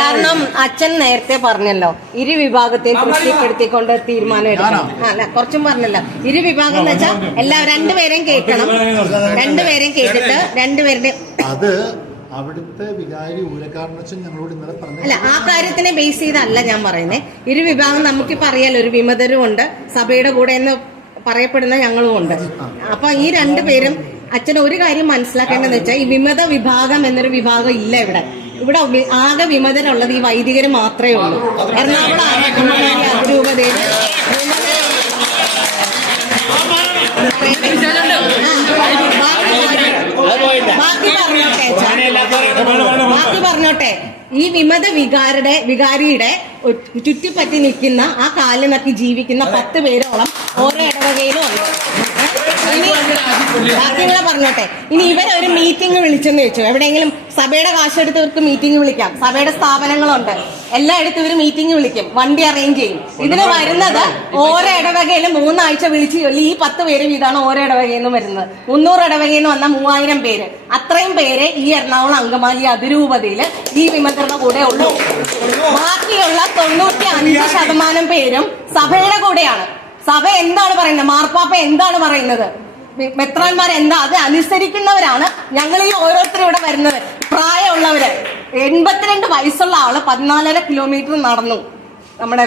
കാരണം അച്ഛൻ നേരത്തെ പറഞ്ഞല്ലോ ഇരു വിഭാഗത്തെയും തൃപ്തിപ്പെടുത്തിക്കൊണ്ട് തീരുമാനം എടുക്കണം. അല്ല കുറച്ചും പറഞ്ഞല്ലോ. ഇരു വിഭാഗം എന്ന് വെച്ചാൽ എല്ലാ രണ്ടുപേരെയും കേൾക്കണം. രണ്ടുപേരെയും കേട്ടിട്ട് രണ്ടുപേരുടെ അത് അവിടുത്തെ വികാരി ഊരക്കാരനച്ഛൻ ഞങ്ങളോട് ഇന്നലെ പറഞ്ഞു അല്ല ആ കാര്യത്തിനെ ബേസ് ചെയ്തല്ല ഞാൻ പറയുന്നത് ഇരു വിഭാഗം നമുക്കിപ്പോ അറിയാലോ ഒരു വിമതരും ഉണ്ട് സഭയുടെ കൂടെ എന്ന് പറയപ്പെടുന്ന ഞങ്ങളും ഉണ്ട്. അപ്പൊ ഈ രണ്ടുപേരും അച്ഛൻ ഒരു കാര്യം മനസ്സിലാക്കേണ്ടതെന്ന് വെച്ചാൽ ഈ വിമത വിഭാഗം എന്നൊരു വിഭാഗം ഇല്ല ഇവിടെ. ഇവിടെ ആകെ വിമതനുള്ളത് ഈ വൈദികര് മാത്രമേ ഉള്ളൂ. എറണാകുളം അതിരൂപതയിൽ ബാക്കി പറഞ്ഞോട്ടെ ബാക്കി പറഞ്ഞോട്ടെ. ഈ വിമത വികാരുടെ വികാരിയുടെ ചുറ്റിപ്പറ്റി നിൽക്കുന്ന ആ കാലിനക്കി ജീവിക്കുന്ന പത്ത് പേരോളം ഓരോ ഇടവകയിലും ഉണ്ട്. ബാക്കിയുള്ള പറഞ്ഞോട്ടെ. ഇനി ഇവരെ ഒരു മീറ്റിംഗ് വിളിച്ചെന്ന് വെച്ചു എവിടെയെങ്കിലും സഭയുടെ കാശെടുത്തവർക്ക് മീറ്റിംഗ് വിളിക്കാം. സഭയുടെ സ്ഥാപനങ്ങളുണ്ട്. എല്ലായിടത്തും ഇവർ മീറ്റിംഗ് വിളിക്കും. വണ്ടി അറേഞ്ച് ചെയ്യും. ഇതിന് വരുന്നത് ഓരോ ഇടവകയിലും മൂന്നാഴ്ച വിളിച്ച് ചൊല്ലി ഈ പത്ത് പേര് വീതമാണ് ഓരോ ഇടവകയിൽ നിന്ന് വരുന്നത്. മുന്നൂറ് ഇടവകയിൽ നിന്ന് വന്ന മൂവായിരം പേര്. അത്രയും പേരെ ഈ എറണാകുളം അങ്കമാലി അതിരൂപതയിൽ ഈ വിമതരുടെ കൂടെ ഉള്ളൂ. ബാക്കിയുള്ള തൊണ്ണൂറ്റി അഞ്ച് ശതമാനം പേരും സഭയുടെ കൂടെയാണ്. സഭ എന്താണ് പറയുന്നത്? മാർപ്പാപ്പ എന്താണ് പറയുന്നത്? മെത്രാന്മാർ എന്താ അത് അനുസരിക്കുന്നവരാണ്. ഞങ്ങൾ ഈ ഓരോരുത്തരും ഇവിടെ വരുന്നത് പ്രായമുള്ളവര്. എൺപത്തിരണ്ട് വയസ്സുള്ള ആൾ പതിനാലര കിലോമീറ്റർ നടന്നു. നമ്മുടെ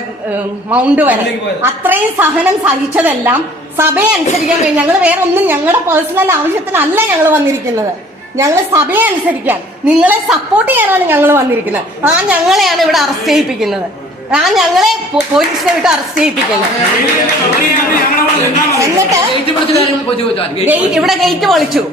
മൗണ്ട് വരെ. അത്രയും സഹനം സഹിച്ചതെല്ലാം സഭയെ അനുസരിക്കാൻ വേണ്ടി. ഞങ്ങൾ വേറെ ഒന്നും ഞങ്ങളുടെ പേഴ്സണൽ ആവശ്യത്തിനല്ല ഞങ്ങൾ വന്നിരിക്കുന്നത്. ഞങ്ങൾ സഭയെ അനുസരിക്കാൻ. നിങ്ങളെ സപ്പോർട്ട് ചെയ്യാനാണ് ഞങ്ങൾ വന്നിരിക്കുന്നത്. ആ ഞങ്ങളെയാണ് ഇവിടെ അറസ്റ്റ് ചെയ്യിപ്പിക്കുന്നത്. ആ ഞങ്ങളെ പോലീസിനെ വിട്ട് അറസ്റ്റ് ചെയ്യിപ്പിക്കുന്നത്. ഇവിടെ ഗേറ്റ് പൊളിച്ചു.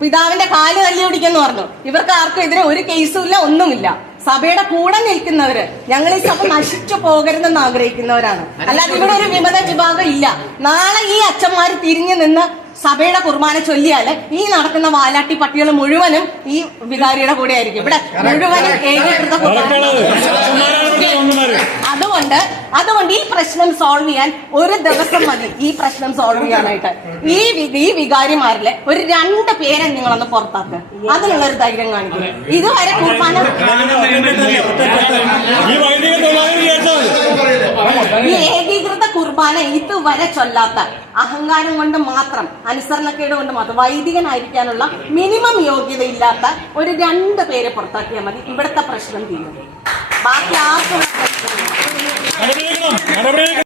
പിതാവിന്റെ കാൽ തല്ലി പിടിക്കുന്നു പറഞ്ഞു. ഇവർക്ക് ആർക്കും ഇതിന് ഒരു കേസും ഇല്ല ഒന്നുമില്ല. സഭയുടെ കൂടെ നിൽക്കുന്നവര് ഞങ്ങൾ ഈ സഭ നശിച്ചു പോകരുതെന്ന് ആഗ്രഹിക്കുന്നവരാണ്. അല്ലാതെ ഇവിടെ ഒരു വിമത വിഭാഗം ഇല്ല. നാളെ ഈ അച്ഛന്മാര് തിരിഞ്ഞു നിന്ന് സഭയുടെ കുർബാന ചൊല്ലിയാൽ ഈ നടക്കുന്ന വാലാട്ടി പട്ടികൾ മുഴുവനും ഈ വികാരിയുടെ കൂടെ ആയിരിക്കും. ഇവിടെ മുഴുവനും ഏകീകൃത കുർബാന. അതുകൊണ്ട് അതുകൊണ്ട് ഈ പ്രശ്നം സോൾവ് ചെയ്യാൻ ഒരു ദിവസം മതി. ഈ പ്രശ്നം സോൾവ് ചെയ്യാനായിട്ട്. ഈ ഈ വികാരിമാരിലെ ഒരു രണ്ട് പേരെ നിങ്ങളൊന്ന് പുറത്താക്കുക അതിനുള്ള ഒരു ധൈര്യം കാണിക്കും. ഇതുവരെ. ഈ ഏകീകൃത കുർബാന ഇതുവരെ ചൊല്ലാത്ത അഹങ്കാരം കൊണ്ട് മാത്രം അനുസരണക്കേട് കൊണ്ട് മാത്രം വൈദികനായിരിക്കാനുള്ള മിനിമം യോഗ്യതയില്ലാത്ത ഒരു രണ്ട് പേരെ പുറത്താക്കിയാൽ മതി. ഇവിടുത്തെ പ്രശ്നം തീരും. ബാക്കി ആർക്കും പ്രശ്നമില്ല നടപടിയെടുക്കണം നടപടിയെടുക്കണം